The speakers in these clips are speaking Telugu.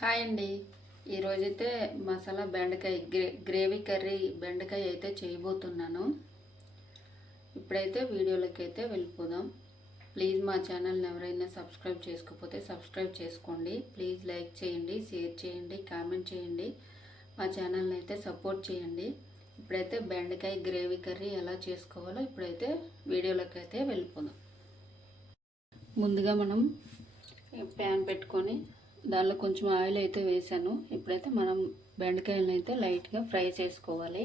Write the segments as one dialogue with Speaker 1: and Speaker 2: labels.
Speaker 1: హాయ్ అండి. ఈరోజైతే మసాలా బెండకాయ గ్రే గ్రేవీ కర్రీ బెండకాయ అయితే చేయబోతున్నాను. ఇప్పుడైతే వీడియోలోకి అయితే వెళ్ళిపోదాం. ప్లీజ్ మా ఛానల్ని ఎవరైనా సబ్స్క్రైబ్ చేసుకోకపోతే సబ్స్క్రైబ్ చేసుకోండి. ప్లీజ్ లైక్ చేయండి షేర్ చేయండి కామెంట్ చేయండి. మా ఛానల్ని అయితే సపోర్ట్ చేయండి. ఇప్పుడైతే బెండకాయ గ్రేవీ కర్రీ ఎలా చేసుకోవాలో ఇప్పుడైతే వీడియోలోకి అయితే వెళ్ళిపోదాం. ముందుగా మనం ప్యాన్ పెట్టుకొని దానిలో కొంచెం ఆయిల్ అయితే వేసాను. ఇప్పుడైతే మనం బెండకాయలను అయితే లైట్గా ఫ్రై చేసుకోవాలి.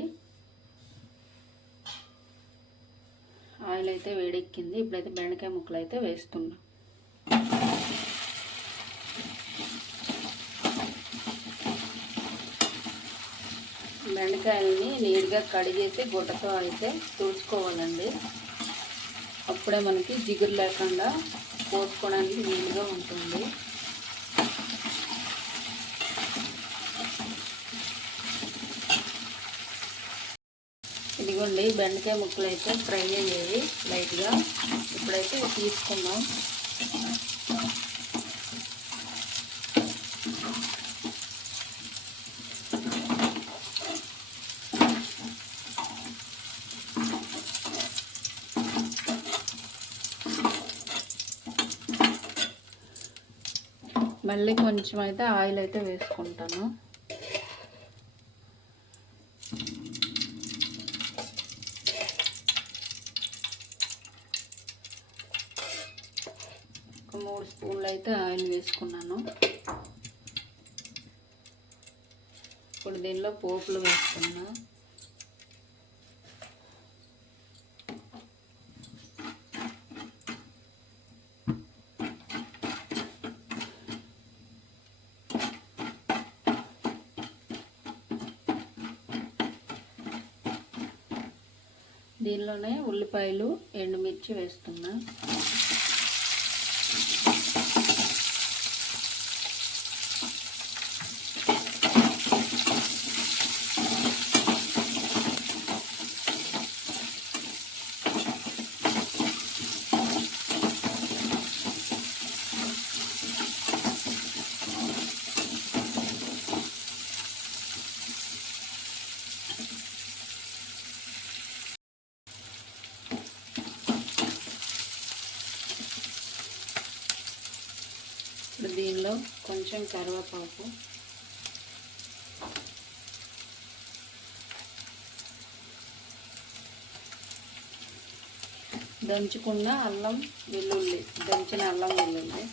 Speaker 1: ఆయిల్ అయితే వేడెక్కింది. ఇప్పుడైతే బెండకాయ ముక్కలు అయితే వేస్తున్నాం. బెండకాయలని నీట్గా కడిగేసి గుడ్డతో అయితే తుడుచుకోవాలండి. అప్పుడే మనకి జిగురు లేకుండా కోసుకోవడానికి వీలుగా ఉంటుంది. ఇదిగోండి బెండకాయ ముక్కలు అయితే ఫ్రై అయ్యేవి లైట్గా. ఇప్పుడైతే తీసుకున్నాం మళ్ళీ కొంచెం అయితే ఆయిల్ అయితే వేసుకుంటాను ఒక మూడు స్పూన్లు అయితే ఆయిల్ వేసుకున్నాను. ఇప్పుడు దీనిలో పోపులు వేసుకున్నా దీనిలోనే ఉల్లిపాయలు ఎండుమిర్చి వేస్తున్నా. ఇప్పుడు కొంచెం కరివేపాకు. దంచుకున్న అల్లం వెల్లుల్లి దంచిన అల్లం వెల్లుల్లి.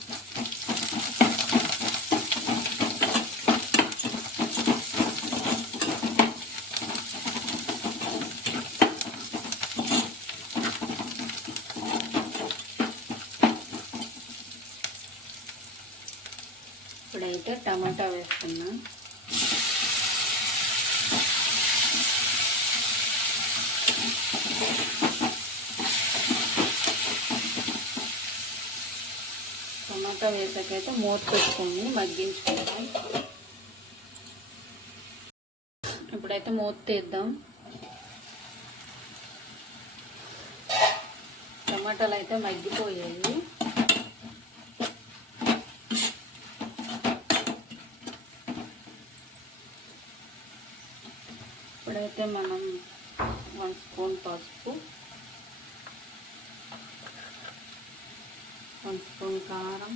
Speaker 1: ఇప్పుడైతే టమాటా వేస్తున్నా. టమాటా వేసాకైతే మూత పెట్టుకొని మగ్గించుకుందాం. ఇప్పుడైతే మూత తీద్దాం. టమాటాలు అయితే మగ్గిపోయాయి. అయితే మనం వన్ స్పూన్ పసుపు వన్ స్పూన్ కారం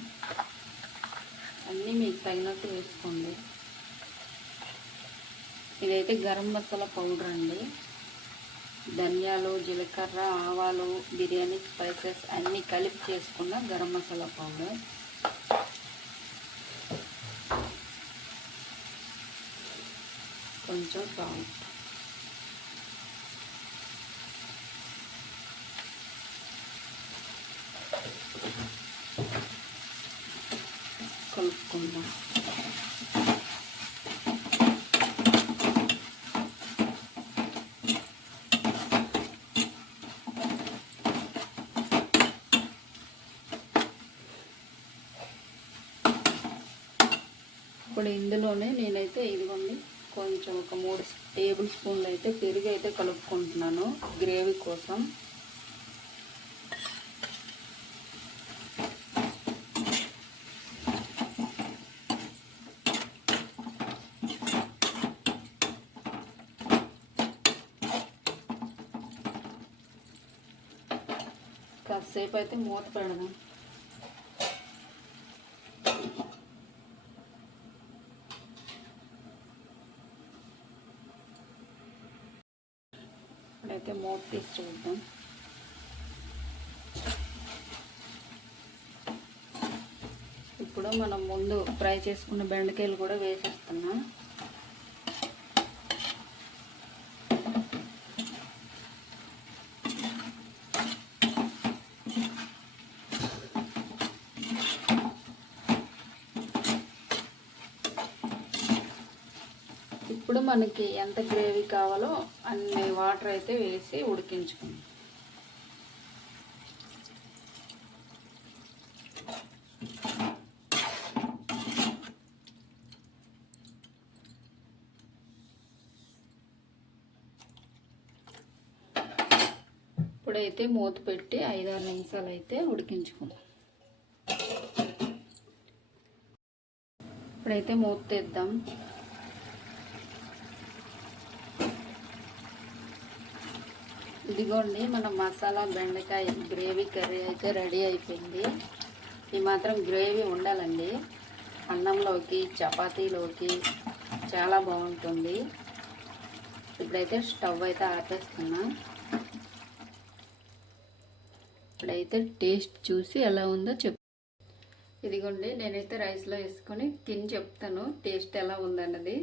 Speaker 1: అన్నీ మీకు తగినట్టు వేసుకోండి. ఇదైతే గరం మసాలా పౌడర్ అండి. ధనియాలు జీలకర్ర ఆవాలు బిర్యానీ స్పైసెస్ అన్నీ కలిపి చేసుకున్న గరం మసాలా పౌడర్. కొంచెం సాల్ట్. కలుపుకుందాం ఇప్పుడు ఇందులోనే నేనైతే ఇదిగోండి కొంచెం ఒక మూడు టేబుల్ స్పూన్లు అయితే పెరుగు అయితే కలుపుకుంటున్నాను గ్రేవీ కోసం. కాసేపు అయితే మూత పెడదాం. ఇప్పుడైతే మూత తీసి చూద్దాం. ఇప్పుడు మనం ముందు ఫ్రై చేసుకున్న బెండకాయలు కూడా వేసేస్తున్నాం. ఇప్పుడు మనకి ఎంత గ్రేవీ కావాలో అన్ని వాటర్ అయితే వేసి ఉడికించుకుందాం. ఇప్పుడైతే మూత పెట్టి ఐదారు నిమిషాలు అయితే ఉడికించుకుందాం. ఇప్పుడైతే మూత తెద్దాం. ఇదిగోండి మన మసాలా బెండకాయ గ్రేవీ కర్రీ అయితే రెడీ అయిపోయింది. ఈ మాత్రం గ్రేవీ ఉండాలండి. అన్నంలోకి చపాతీలోకి చాలా బాగుంటుంది. ఇప్పుడైతే స్టవ్ అయితే ఆపేస్తున్నా. ఇప్పుడైతే టేస్ట్ చూసి ఎలా ఉందో చెప్ ఇదిగోండి నేనైతే రైస్లో వేసుకొని తిని చెప్తాను టేస్ట్ ఎలా ఉందన్నది.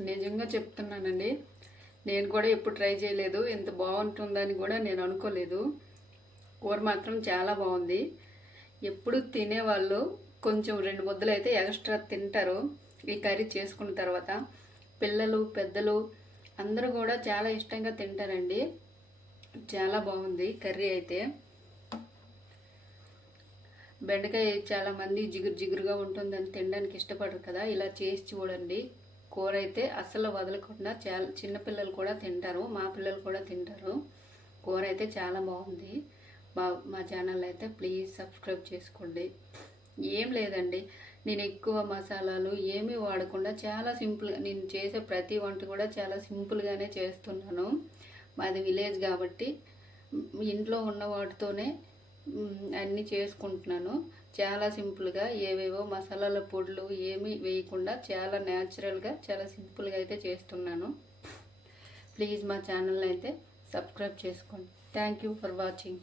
Speaker 1: నిజంగా చెప్తున్నానండి. నేను కూడా ఎప్పుడు ట్రై చేయలేదు. ఎంత బాగుంటుందని కూడా నేను అనుకోలేదు. కూర మాత్రం చాలా బాగుంది. ఎప్పుడు తినేవాళ్ళు కొంచెం రెండు ముద్దలు అయితే ఎక్స్ట్రా తింటారు. ఈ కర్రీ చేసుకున్న తర్వాత పిల్లలు పెద్దలు అందరూ కూడా చాలా ఇష్టంగా తింటారండి. చాలా బాగుంది కర్రీ అయితే. బెండకాయ చాలా మంది జిగురు జిగురుగా ఉంటుందని తినడానికి ఇష్టపడరు కదా. ఇలా చేసి చూడండి. కూర అయితే అస్సలు వదలకుండా చాలా చిన్నపిల్లలు కూడా తింటారు మా పిల్లలు కూడా తింటారు. కూర అయితే చాలా బాగుంది. మా మా ఛానల్ అయితే ప్లీజ్ సబ్స్క్రైబ్ చేసుకోండి. ఏం లేదండి నేను ఎక్కువ మసాలాలు ఏమీ వాడకుండా చాలా సింపుల్గా నేను చేసే ప్రతి వంట కూడా చాలా సింపుల్గానే చేస్తున్నాను. మాది విలేజ్ కాబట్టి ఇంట్లో ఉన్న వాటితోనే అన్నీ చేసుకుంటున్నాను. చాలా సింపుల్గా ఏవేవో మసాలాల పొడులు ఏమీ వేయకుండా చాలా న్యాచురల్గా చాలా సింపుల్గా అయితే చేస్తున్నాను. ప్లీజ్ మా ఛానల్ని అయితే సబ్స్క్రైబ్ చేసుకోండి. Thank you for watching.